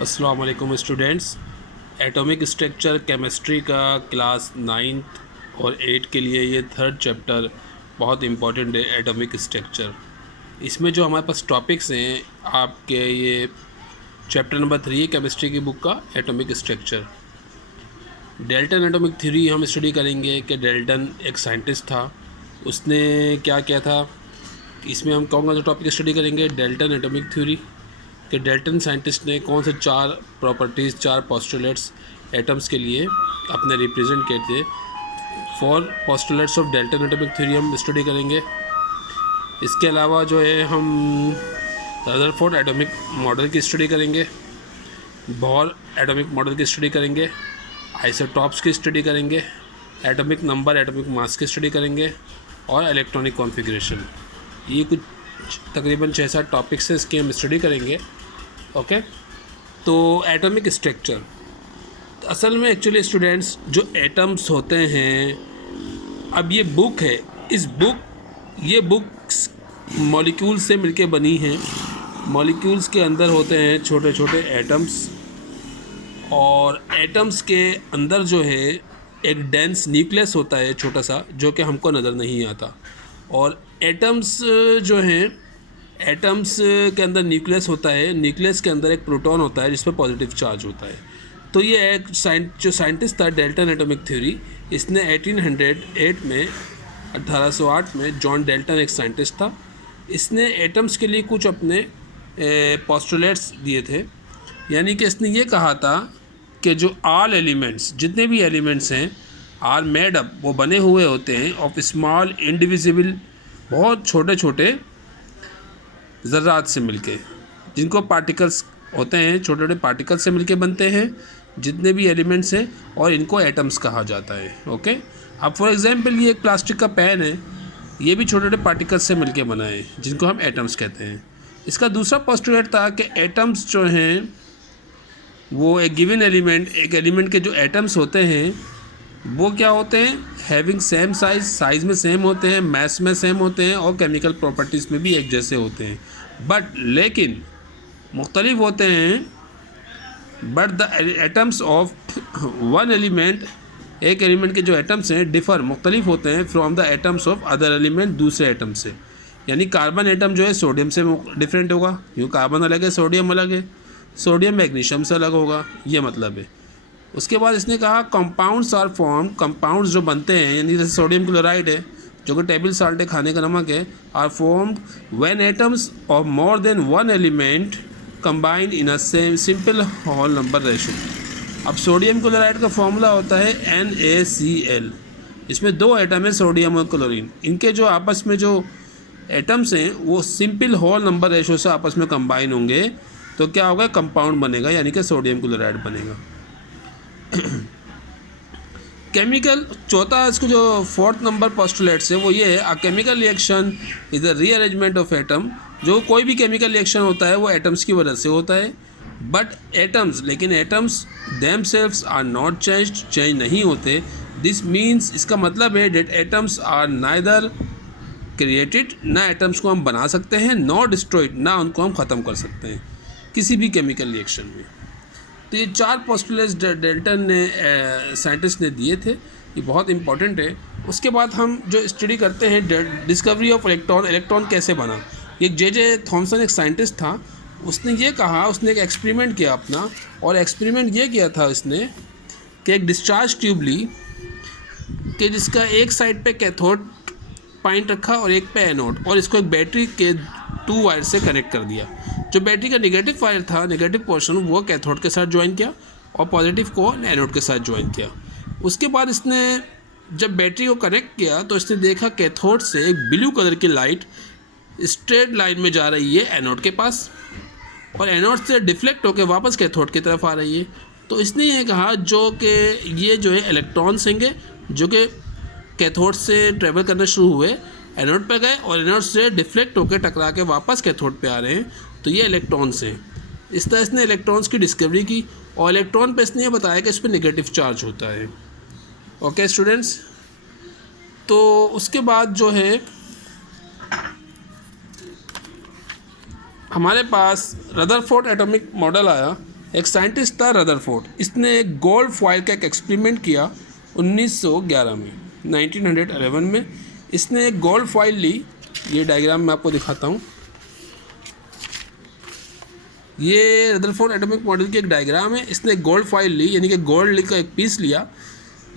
अस्सलाम वालेकुम students. Atomic structure chemistry का क्लास 9th और 8 के लिए ये थर्ड चैप्टर बहुत इम्पॉर्टेंट है। एटॉमिक स्ट्रक्चर, इसमें जो हमारे पास टॉपिक्स हैं आपके, ये चैप्टर नंबर 3 है केमिस्ट्री की बुक का, atomic structure. Dalton atomic theory हम स्टडी करेंगे कि डेल्टन एक साइंटिस्ट था, उसने क्या किया था। इसमें हम कौन कौन सा टॉपिक स्टडी करेंगे? डेल्टन एटॉमिक थ्योरी कि डेल्टन साइंटिस्ट ने कौन से 4 प्रॉपर्टीज़, 4 पोस्टुलेट्स एटम्स के लिए अपने रिप्रेजेंट किए थे। 4 postulates of Dalton atomic theory हम स्टडी करेंगे। इसके अलावा जो है हम रदरफोर्ड एटॉमिक मॉडल की स्टडी करेंगे, बोहर एटॉमिक मॉडल की स्टडी करेंगे, आइसोटॉप्स की स्टडी करेंगे, एटॉमिक नंबर, एटॉमिक मास की स्टडी करेंगे और इलेक्ट्रॉनिक कॉन्फ़िगरेशन। ये कुछ तकरीबन 6-7 टॉपिक्स हैं, इसके हम स्टडी करेंगे। ओके, तो एटॉमिक स्ट्रक्चर असल में एक्चुअली स्टूडेंट्स जो एटम्स होते हैं, अब ये बुक है, ये बुक्स मॉलिक्यूल से मिलके बनी हैं। मॉलिक्यूल्स के अंदर होते हैं छोटे छोटे एटम्स, और एटम्स के अंदर जो है एक डेंस न्यूक्लियस होता है छोटा सा, जो कि हमको नज़र नहीं आता। और एटम्स जो हैं, एटम्स के अंदर न्यूक्लियस होता है, न्यूक्लियस के अंदर एक प्रोटॉन होता है जिस पर पॉजिटिव चार्ज होता है। तो ये एक जो साइंटिस्ट था डेल्टन एटॉमिक थ्योरी, इसने 1808 में जॉन डेल्टन एक साइंटिस्ट था, इसने एटम्स के लिए कुछ अपने पोस्टुलेट्स दिए थे। यानी कि इसने ये कहा था कि जो ऑल एलिमेंट्स, जितने भी एलिमेंट्स हैं, आर मेड अप, वो बने हुए होते हैं ऑफ स्मॉल इंडिविजिबल, बहुत छोटे छोटे ज़र्रात से मिलके, जिनको पार्टिकल्स होते हैं, छोटे छोटे पार्टिकल्स से मिलके बनते हैं जितने भी एलिमेंट्स हैं, और इनको एटम्स कहा जाता है। ओके, अब फॉर एग्जांपल ये एक प्लास्टिक का पेन है, ये भी छोटे छोटे पार्टिकल्स से मिलके बना है जिनको हम एटम्स कहते हैं। इसका दूसरा पोस्टुलेट था कि एटम्स जो हैं वो एक गिवन एलिमेंट, एक एलिमेंट के जो एटम्स होते हैं वो क्या होते हैं, हैविंग सेम साइज, साइज़ में सेम होते हैं, मैस में सेम होते हैं, और केमिकल प्रॉपर्टीज़ में भी एक जैसे होते हैं, बट लेकिन मुख्तलिफ होते हैं। But the atoms of one element, एक एलिमेंट के जो एटम्स हैं डिफ़र, मुख्तलिफ होते हैं from the atoms of other element, दूसरे एटम से। यानी कार्बन एटम जो है सोडियम से डिफरेंट होगा, क्यों कार्बन अलग है, सोडियम अलग है, सोडियम मैग्नीशियम से अलग होगा, ये मतलब है। उसके बाद इसने कहा कंपाउंड्स आर फॉर्म, कंपाउंड्स जो बनते हैं, यानी जैसे सोडियम क्लोराइड है जो कि टेबल साल्ट है, खाने का नमक है, are formed when atoms of more than one element combine in a same simple whole number ratio. अब सोडियम क्लोराइड का फॉर्मूला होता है NaCl, इसमें 2 एटम है सोडियम और क्लोरीन, इनके जो आपस में जो एटम्स हैं वो सिंपल होल नंबर रेशो से आपस में कंबाइन होंगे, तो क्या होगा, कंपाउंड बनेगा, यानी कि सोडियम क्लोराइड बनेगा। केमिकल, चौथा इसको जो 4th नंबर पोस्टुलेट्स है वो ये है, a chemical reaction is the rearrangement of atom. जो कोई भी केमिकल रिएक्शन होता है वो एटम्स की वजह से होता है, बट एटम्स, लेकिन atoms themselves are not change नहीं होते। दिस मीन्स, इसका मतलब है that atoms are neither created, ना एटम्स को हम बना सकते हैं, नॉट डिस्ट्रॉयड, ना उनको हम ख़त्म कर सकते हैं किसी भी केमिकल रिएक्शन में। तो ये 4 पोस्टुलेट्स डेल्टन ने साइंटिस्ट ने दिए थे, ये बहुत इंपॉर्टेंट है। उसके बाद हम जो स्टडी करते हैं डिस्कवरी ऑफ इलेक्ट्रॉन, इलेक्ट्रॉन कैसे बना। एक J.J. थॉमसन एक साइंटिस्ट था, उसने ये कहा, उसने एक एक्सपेरिमेंट किया अपना, और एक्सपेरिमेंट ये किया था इसने कि एक डिस्चार्ज ट्यूब ली कि जिसका एक साइड पे कैथोड पॉइंट रखा और एक पे एनोड, और इसको एक बैटरी के 2 वायर से कनेक्ट कर दिया। जो बैटरी का नेगेटिव वायर था, नेगेटिव पोर्शन, वो कैथोड के साथ ज्वाइन किया और पॉजिटिव को एनोड के साथ ज्वाइन किया। उसके बाद इसने जब बैटरी को कनेक्ट किया तो इसने देखा कैथोड से एक ब्लू कलर की लाइट स्ट्रेट लाइन में जा रही है एनोड के पास, और एनोड से डिफ्लेक्ट होकर वापस कैथोड की तरफ आ रही है। तो इसने ये कहा जो कि ये जो है इलेक्ट्रॉन्स होंगे जो कि कैथोड से ट्रेवल करना शुरू हुए, एनोड पे गए और एनोड से डिफ्लेक्ट होकर टकरा के वापस कैथोड पे आ रहे हैं, तो ये इलेक्ट्रॉन्स हैं। इस तरह इसने इलेक्ट्रॉन्स की डिस्कवरी की, और इलेक्ट्रॉन पे इसने ये बताया कि इस पर नेगेटिव चार्ज होता है। ओके स्टूडेंट्स, तो उसके बाद जो है हमारे पास रदरफोर्ड एटॉमिक मॉडल आया, एक साइंटिस्ट था रदरफोर्ड, इसने एक गोल्ड फॉयल का एक एक्सपेरिमेंट किया 1911 में, 1911 में इसने एक गोल्ड फॉयल ली। ये डायग्राम मैं आपको दिखाता हूँ। ये रदरफोर्ड एटॉमिक मॉडल की एक डायग्राम है। इसने एक गोल्ड फॉयल ली, यानी कि गोल्ड का एक पीस लिया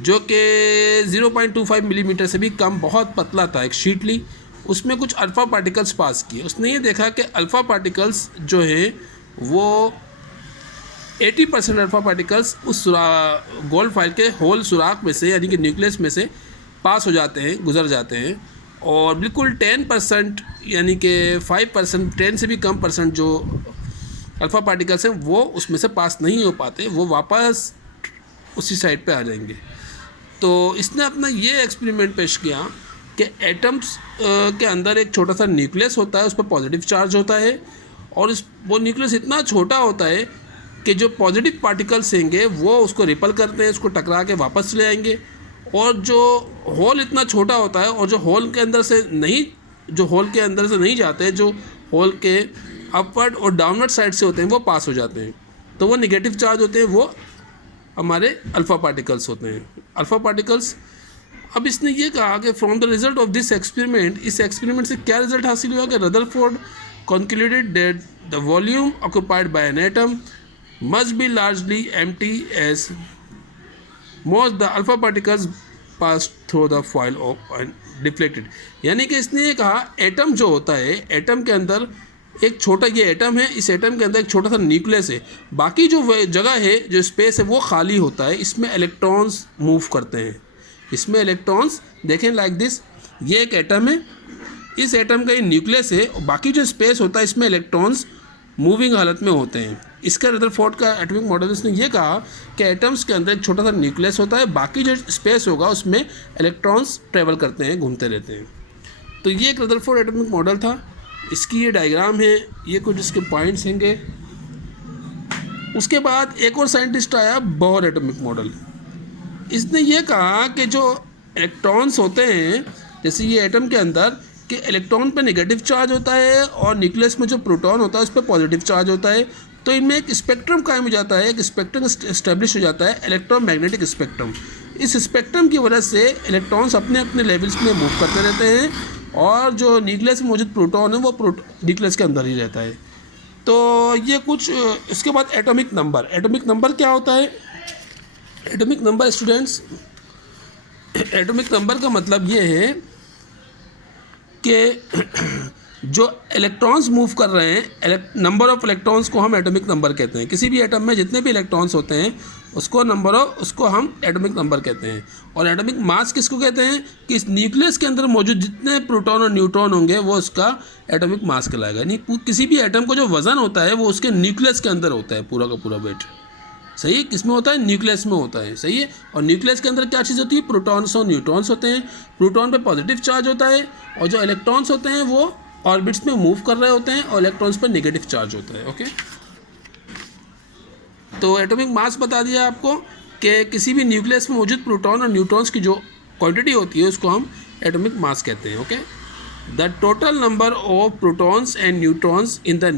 जो कि 0.25 मिलीमीटर से भी कम, बहुत पतला था, एक शीट ली। उसमें कुछ अल्फ़ा पार्टिकल्स पास किए। उसने ये देखा कि अल्फ़ा पार्टिकल्स जो हैं वो 80% अल्फ़ा पार्टिकल्स उस गोल्ड फॉयल के होल सुराख में से, यानी कि न्यूक्लियस में से पास हो जाते हैं, गुजर जाते हैं, और बिल्कुल 10% यानी कि 5%, 10 से भी कम परसेंट जो अल्फ़ा पार्टिकल्स हैं वो उसमें से पास नहीं हो पाते, वो वापस उसी साइड पे आ जाएंगे। तो इसने अपना ये एक्सपेरिमेंट पेश किया कि एटम्स के अंदर एक छोटा सा न्यूक्लियस होता है, उस पर पॉजिटिव चार्ज होता है, और वो न्यूक्लियस इतना छोटा होता है कि जो पॉजिटिव पार्टिकल्स होंगे वो उसको रिपल करते हैं, उसको टकरा के वापस चले आएंगे। और जो होल इतना छोटा होता है, और जो होल के अंदर से नहीं जाते, जो होल के अपवर्ड और डाउनवर्ड साइड से होते हैं वो पास हो जाते हैं, तो वो निगेटिव चार्ज होते हैं, वो हमारे अल्फ़ा पार्टिकल्स होते हैं, अल्फ़ा पार्टिकल्स। अब इसने ये कहा कि from the result of this experiment, इस एक्सपेरिमेंट से क्या रिजल्ट हासिल हुआ कि Rutherford concluded that the volume occupied by an atom must be largely empty as most the alpha particles pass through the foil of and deflected। यानी कि इसने ये कहा एटम जो होता है, एटम के अंदर एक छोटा, ये एटम है, इस एटम के अंदर एक छोटा सा न्यूक्लियस है, बाकी जो जगह है, जो स्पेस है वो खाली होता है, इसमें इलेक्ट्रॉन्स मूव करते हैं, इसमें इलेक्ट्रॉन्स देखें लाइक दिस, ये एक एटम है, इस एटम का ये न्यूक्लियस है, और बाकी जो स्पेस होता है इसमें इलेक्ट्रॉन्स मूविंग हालत में होते हैं। इसका रदरफोर्ड का एटॉमिक मॉडल इसने ये कहा कि एटम्स के अंदर एक छोटा सा न्यूक्लियस होता है, बाकी जो स्पेस होगा उसमें इलेक्ट्रॉन्स ट्रेवल करते हैं, घूमते रहते हैं। तो ये एक रदरफोर्ड एटॉमिक मॉडल था। इसकी ये डायग्राम है, ये कुछ इसके पॉइंट्स होंगे। उसके बाद एक और साइंटिस्ट आया, बोहर एटॉमिक मॉडल। इसने ये कहा कि जो इलेक्ट्रॉन्स होते हैं, जैसे ये एटम के अंदर कि इलेक्ट्रॉन पे नेगेटिव चार्ज होता है और न्यूक्लियस में जो प्रोटॉन होता है उस पर पॉजिटिव चार्ज होता है, तो इनमें एक स्पेक्ट्रम कायम हो जाता है, एक स्पेक्ट्रम इस्टेब्लिश हो जाता है, इलेक्ट्रोमैग्नेटिक स्पेक्ट्रम। इस स्पेक्ट्रम की वजह से इलेक्ट्रॉन्स अपने अपने लेवल्स में मूव करते रहते हैं, और जो न्यूक्लियस में मौजूद प्रोटॉन है वो न्यूक्लियस के अंदर ही रहता है। तो ये कुछ, इसके बाद एटॉमिक नंबर। एटॉमिक नंबर क्या होता है? Atomic number students, atomic number का मतलब ये है कि जो इलेक्ट्रॉन्स मूव कर रहे हैं, नंबर ऑफ इलेक्ट्रॉन्स को हम एटॉमिक नंबर कहते हैं। किसी भी एटम में जितने भी इलेक्ट्रॉन्स होते हैं उसको हम एटॉमिक नंबर कहते हैं। और एटॉमिक मास किसको कहते हैं? कि इस न्यूक्लियस के अंदर मौजूद जितने प्रोटॉन और न्यूट्रॉन होंगे वो उसका एटॉमिक मास कहलाएगा। यानी किसी भी एटम को जो वज़न होता है वो उसके न्यूक्लियस के अंदर होता है, पूरा का पूरा वेट। सही है, किस में होता है? न्यूक्लियस में होता है। सही है। और न्यूक्लियस के अंदर क्या चीज़ होती है? प्रोटॉन्स और न्यूट्रॉन्स होते हैं। प्रोटॉन पे पॉजिटिव चार्ज होता है, और जो इलेक्ट्रॉन्स होते हैं वो ऑर्बिट्स में मूव कर रहे होते हैं, और इलेक्ट्रॉन्स पर नेगेटिव चार्ज होता है। ओके, तो एटॉमिक मास बता दिया आपको कि किसी भी न्यूक्लियस में मौजूद प्रोटॉन और न्यूट्रॉन्स की जो क्वांटिटी होती है उसको हम एटॉमिक मास कहते हैं। Okay, the total number of protons and neutrons in the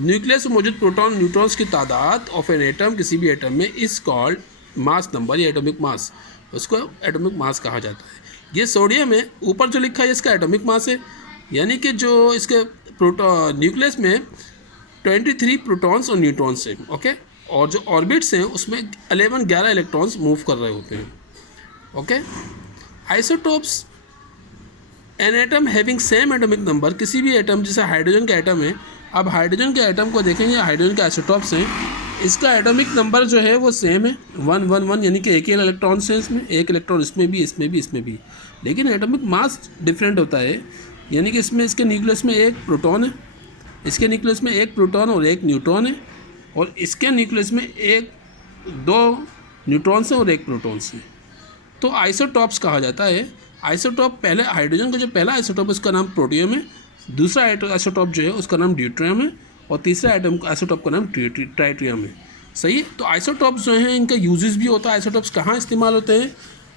nucleus में मौजूद प्रोटॉन न्यूट्रॉन्स की तादाद ऑफ एन एटम, किसी भी एटम में, इज कॉल्ड मास नंबर या एटॉमिक मास। उसको एटॉमिक मास कहा जाता है। ये सोडियम है, ऊपर जो लिखा है इसका एटॉमिक मास है, यानी कि जो इसके न्यूक्लियस में 23 प्रोटॉन्स और न्यूट्रॉन्स हैं। ओके, और जो ऑर्बिट्स हैं उसमें 11 इलेक्ट्रॉन्स मूव कर रहे होते हैं। Okay, isotopes, an atom having same atomic number, किसी भी एटम, जैसे हाइड्रोजन का एटम है, अब हाइड्रोजन के एटम को देखेंगे, हाइड्रोजन के आइसोटॉप्स हैं, इसका एटॉमिक नंबर जो है वो सेम है, 111, यानी कि एक ही इलेक्ट्रॉन्स हैं इसमें, एक इलेक्ट्रॉन इसमें भी, इसमें भी, इसमें भी, लेकिन एटॉमिक मास डिफरेंट होता है। यानी कि इसमें, इसके न्यूक्लियस में एक प्रोटॉन है, इसके न्यूक्लियस में एक प्रोटॉन और एक न्यूट्रॉन है, और इसके न्यूक्लियस में 2 न्यूट्रॉन्स हैं और एक प्रोटॉन्स है। तो आइसोटॉप्स कहा जाता है। आइसोटॉप, पहले हाइड्रोजन का जो पहला आइसोटॉप है उसका नाम प्रोटियम है, दूसरा आइसोटॉप जो है उसका नाम ड्यूट्रियम है, और तीसरा आइसोटॉप का नाम ट्राइटियम है। सही है। तो आइसोटॉप्स जो हैं इनका यूजेस भी होता है। आइसोटॉप्स कहाँ इस्तेमाल होते हैं?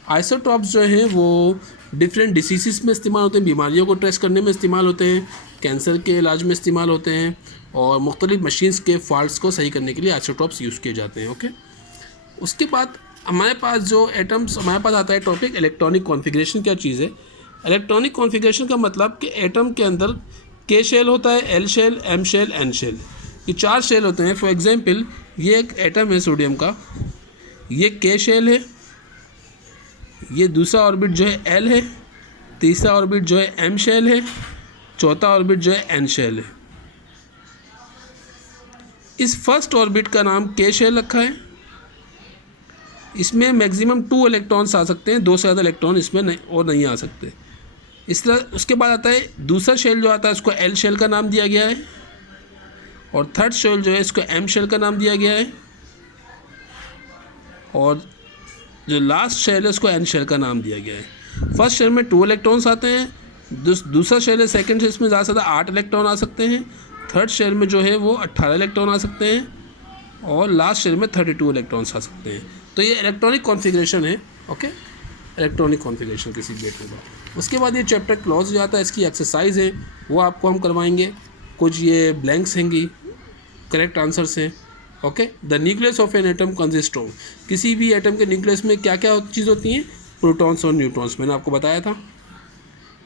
आइसोटॉप्स जो हैं वो डिफरेंट डिसीज़ में इस्तेमाल होते हैं, बीमारियों को ट्रेस करने में इस्तेमाल होते हैं, कैंसर के इलाज में इस्तेमाल होते हैं, और मुख्तलिफ मशीन्स के फॉल्ट्स को सही करने के लिए आइसोटॉप्स यूज़ किए जाते हैं। ओके, उसके बाद हमारे पास जो एटम्स हमारे पास आता है टॉपिक इलेक्ट्रॉनिक कॉन्फ़िगरेशन। क्या चीज़ है इलेक्ट्रॉनिक कॉन्फ़िगरेशन का मतलब कि एटम के अंदर के शेल होता है, L shell, M shell, N shell, ये 4 शेल होते हैं। फॉर एग्जांपल ये एक एटम है सोडियम का, ये के शेल है, ये दूसरा ऑर्बिट जो है एल है, तीसरा ऑर्बिट जो है एम शेल है, चौथा ऑर्बिट जो है एन शेल है। इस फर्स्ट ऑर्बिट का नाम के शेल रखा है। इसमें मैक्सिमम 2 इलेक्ट्रॉन्स आ सकते हैं, 2 से ज़्यादा इलेक्ट्रॉन इसमें नहीं आ सकते। इस तरह उसके बाद आता है दूसरा शेल जो आता है उसको एल शेल का नाम दिया गया है, और थर्ड शेल जो है इसको एम शेल का नाम दिया गया है, और जो लास्ट शेल है उसको एन शेल का नाम दिया गया है। फर्स्ट शेल में 2 इलेक्ट्रॉन्स आते हैं, दूसरा शेल है सेकंड शेल, इसमें ज़्यादा से ज़्यादा 8 इलेक्ट्रॉन आ सकते हैं। थर्ड शेल में जो है वो 18 इलेक्ट्रॉन आ सकते हैं, और लास्ट शेल में 32 इलेक्ट्रॉन्स आ सकते हैं। तो ये इलेक्ट्रॉनिक कॉन्फ़िगरेशन है। ओके, इलेक्ट्रॉनिक कॉन्फ़िगरेशन किसी भी एटम का। उसके बाद ये चैप्टर क्लोज हो जाता है, इसकी एक्सरसाइज है वो आपको हम करवाएंगे। कुछ ये ब्लैंक्स हैंगी, करेक्ट आंसर्स हैं। Okay, the nucleus of an atom consist of, किसी भी एटम के न्यूक्लियस में क्या क्या चीज़ होती हैं, प्रोटॉन्स और न्यूट्रॉन्स, मैंने आपको बताया था।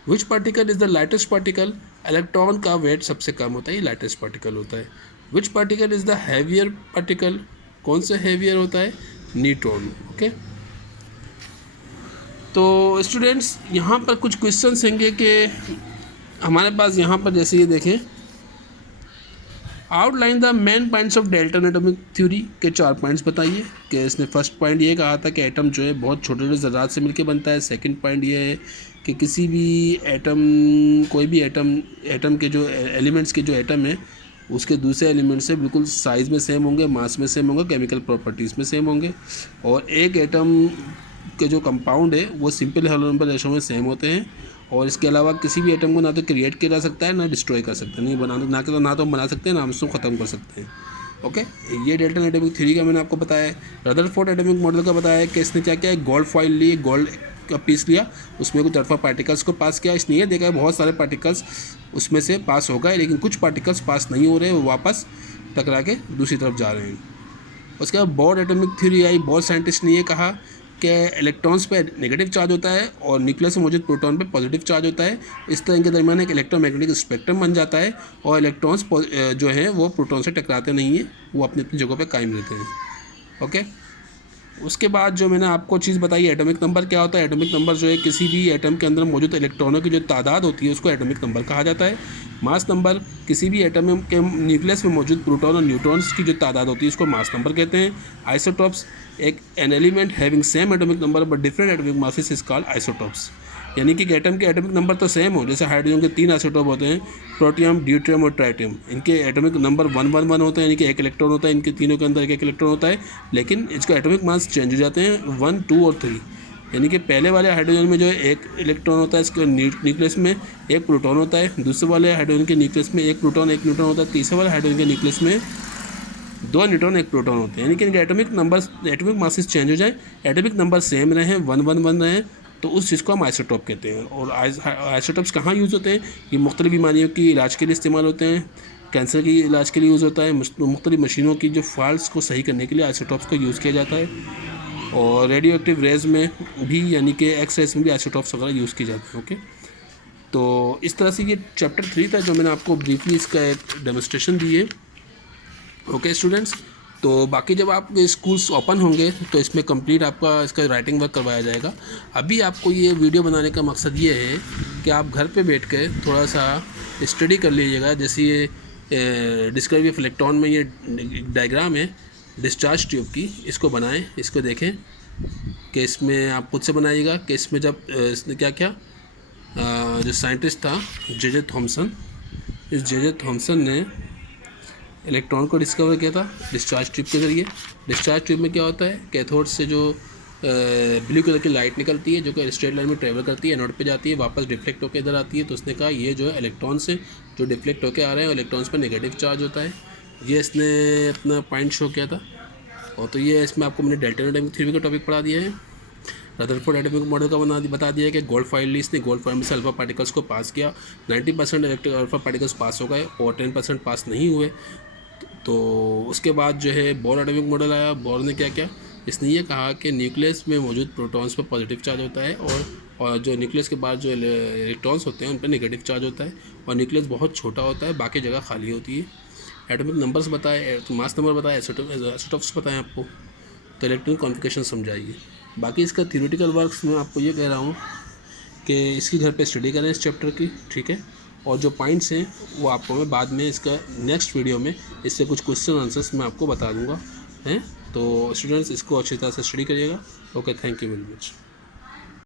Which particle is the lightest particle, electron का वेट सबसे कम होता है, ये लाइटेस्ट पार्टिकल होता है। Which particle is the heavier particle, कौन सा हैवियर होता है, न्यूट्रॉन। ओके, तो स्टूडेंट्स यहाँ पर कुछ क्वेश्चंस होंगे कि हमारे पास यहाँ पर जैसे ये देखें, outline the main points of Dalton atomic theory के 4 पॉइंट्स बताइए। कि इसने फर्स्ट पॉइंट ये कहा था कि एटम जो है बहुत छोटे छोटे ज़रात से मिलकर बनता है। सेकंड पॉइंट ये है कि किसी भी एटम, कोई भी एटम के जो एलिमेंट्स के जो एटम है उसके दूसरे एलिमेंट से बिल्कुल साइज़ में सेम होंगे, मास में सेम होंगे, केमिकल प्रॉपर्टीज़ में सेम होंगे। और एक एटम के जो कंपाउंड है वो सिंपल होलो नंबर रेशो में सेम होते हैं। और इसके अलावा किसी भी एटम को ना तो क्रिएट किया जा सकता है ना डिस्ट्रॉय कर सकते हैं, नहीं बनाना ना तो हम बना सकते हैं ना हम उसको ख़त्म कर सकते हैं। ओके, ये डेल्टन एटॉमिक थ्योरी का मैंने आपको बताया है। रदरफोर्ड एटॉमिक मॉडल का बताया है कि इसने क्या किया है, गोल्ड फॉइल ली, गोल्ड का पीस लिया, उसमें कुछ तरफा पार्टिकल्स को पास किया। इसने ये देखा है बहुत सारे पार्टिकल्स उसमें से पास हो गए, लेकिन कुछ पार्टिकल्स पास नहीं हो रहे, वो वापस टकरा के दूसरी तरफ जा रहे हैं। उसके बाद बोर एटॉमिक थ्योरी आई। बोर साइंटिस्ट ने ये कहा कि इलेक्ट्रॉन्स पे नेगेटिव चार्ज होता है और न्यूक्लियस में मौजूद प्रोटॉन पे पॉजिटिव चार्ज होता है। इस तरह इनके दरमियान एक इलेक्ट्रोमैग्नेटिक स्पेक्ट्रम बन जाता है और इलेक्ट्रॉन्स जो हैं वो प्रोटॉन से टकराते नहीं हैं, वो अपनी अपनी जगह पे कायम रहते हैं। ओके, उसके बाद जो मैंने आपको चीज़ बताई, एटॉमिक नंबर क्या होता है। एटॉमिक नंबर जो है किसी भी एटम के अंदर मौजूद इलेक्ट्रॉनों की जो तादाद होती है उसको एटॉमिक नंबर कहा जाता है। मास नंबर किसी भी एटम के न्यूक्लियस में मौजूद प्रोटॉन और न्यूट्रॉन्स की जो तादाद होती है उसको मास नंबर कहते हैं। आइसोटॉप्स, एक an element having same atomic number but different atomic masses is called isotopes. यानी कि एटम के एटॉमिक नंबर तो सेम हो, जैसे हाइड्रोजन के 3 आइसोटॉप होते हैं, प्रोटियम, ड्यूट्रियम और ट्राइटियम। इनके एटॉमिक नंबर 111 होते हैं, यानी कि 1 इलेक्ट्रॉन होता है, इनके तीनों के अंदर 1 इलेक्ट्रॉन होता है, लेकिन इसका एटॉमिक मास चेंज हो जाते हैं 1, 2 और 3। यानी कि पहले वाले हाइड्रोजन में जो है 1 इलेक्ट्रॉन होता है, इसके न्यूक्लियस में 1 प्रोटॉन होता है, दूसरे वाले हाइड्रोजन के न्यूक्लियस में 1 प्रोटॉन 1 न्यूट्रॉन होता है, तीसरे वाले हाइड्रोजन के न्यूक्लियस में 2 न्यूट्रॉन 1 प्रोटॉन होते हैं। यानी कि इनके एटॉमिक मासेस चेंज हो जाए, एटॉमिक नंबर सेम रहें, 111 रहें, तो उस चीज़ को हम आइसोटॉप कहते हैं। और आइसोटॉप्स कहाँ यूज़ होते हैं, ये मुख्तलिफ बीमारियों की इलाज के लिए इस्तेमाल होते हैं, कैंसर की इलाज के लिए यूज़ होता है, मुख्तलिफ मशीनों की जो फॉल्ट्स को सही करने के लिए आइसोटॉप्स का यूज़ किया जाता है, और रेडियो एक्टिव रेज में भी यानी कि एक्स रेज में भी आइसोटॉप्स वगैरह यूज़ किए जाते हैं। ओके, तो इस तरह से ये चैप्टर 3 था जो मैंने आपको ब्रीफली इसका एक डेमोस्ट्रेशन दी है। ओके स्टूडेंट्स, तो बाकी जब आपके स्कूल्स ओपन होंगे तो इसमें कंप्लीट आपका इसका राइटिंग वर्क करवाया जाएगा। अभी आपको ये वीडियो बनाने का मकसद ये है कि आप घर पे बैठ के थोड़ा सा स्टडी कर लीजिएगा। जैसे ये डिस्कवरी ऑफ इलेक्ट्रॉन में ये डायग्राम है डिस्चार्ज ट्यूब की, इसको बनाएं, इसको देखें कि इसमें आप खुद से बनाइएगा कि इसमें जब इसने क्या क्या जो साइंटिस्ट था जे थॉमसन, इस जे थॉमसन ने इलेक्ट्रॉन को डिस्कवर किया था डिस्चार्ज ट्यूब के ज़रिए। डिस्चार्ज ट्यूब में क्या होता है, कैथोड से जो ब्लू कलर की लाइट निकलती है जो कि स्ट्रेट लाइन में ट्रेवल करती है, एनोड पे जाती है, वापस डिफ्लेक्ट होकर इधर आती है। तो उसने कहा ये जो है इलेक्ट्रॉन से जो डिफ्लेक्ट होकर आ रहे हैं इलेक्ट्रॉन्स पर नेगेटिव चार्ज होता है। ये इसने अपना पॉइंट शो किया था। और तो ये इसमें आपको मैंने डेल्टन एटॉमिक थ्योरी का टॉपिक पढ़ा दिया है। रदरफोर्ड एटॉमिक मॉडल का बता दिया कि गोल्डफाइलिस ने गोल्डफाइल से अल्फा पार्टिकल्स को पास किया, 90% इलेक्ट्रिक अल्फा पार्टिकल्स पास हो गए और 10% पास नहीं हुए। तो उसके बाद जो है बोर एटॉमिक मॉडल आया। बोर ने क्या किया, इसने ये कहा कि न्यूक्लियस में मौजूद प्रोटॉन्स पर पॉजिटिव चार्ज होता है और जो न्यूक्लियस के बाद जो इलेक्ट्रॉन्स होते हैं उन पर नेगेटिव चार्ज होता है और न्यूक्लियस बहुत छोटा होता है, बाकी जगह खाली होती है। एटॉमिक नंबर्स बताए, मास नंबर बताए, आइसोटॉप्स बताएं आपको, तो इलेक्ट्रॉनिक कॉन्फिगरेशन समझाइए। बाकी इसका थ्योरेटिकल वर्क्स मैं आपको ये कह रहा हूँ कि इसकी घर पे स्टडी करें इस चैप्टर की, ठीक है। और जो पॉइंट्स हैं वो आपको मैं बाद में इसका नेक्स्ट वीडियो में इससे कुछ क्वेश्चन आंसर्स मैं आपको बता दूंगा, हैं। तो स्टूडेंट्स इसको अच्छी तरह से स्टडी करिएगा। Okay, thank you very much.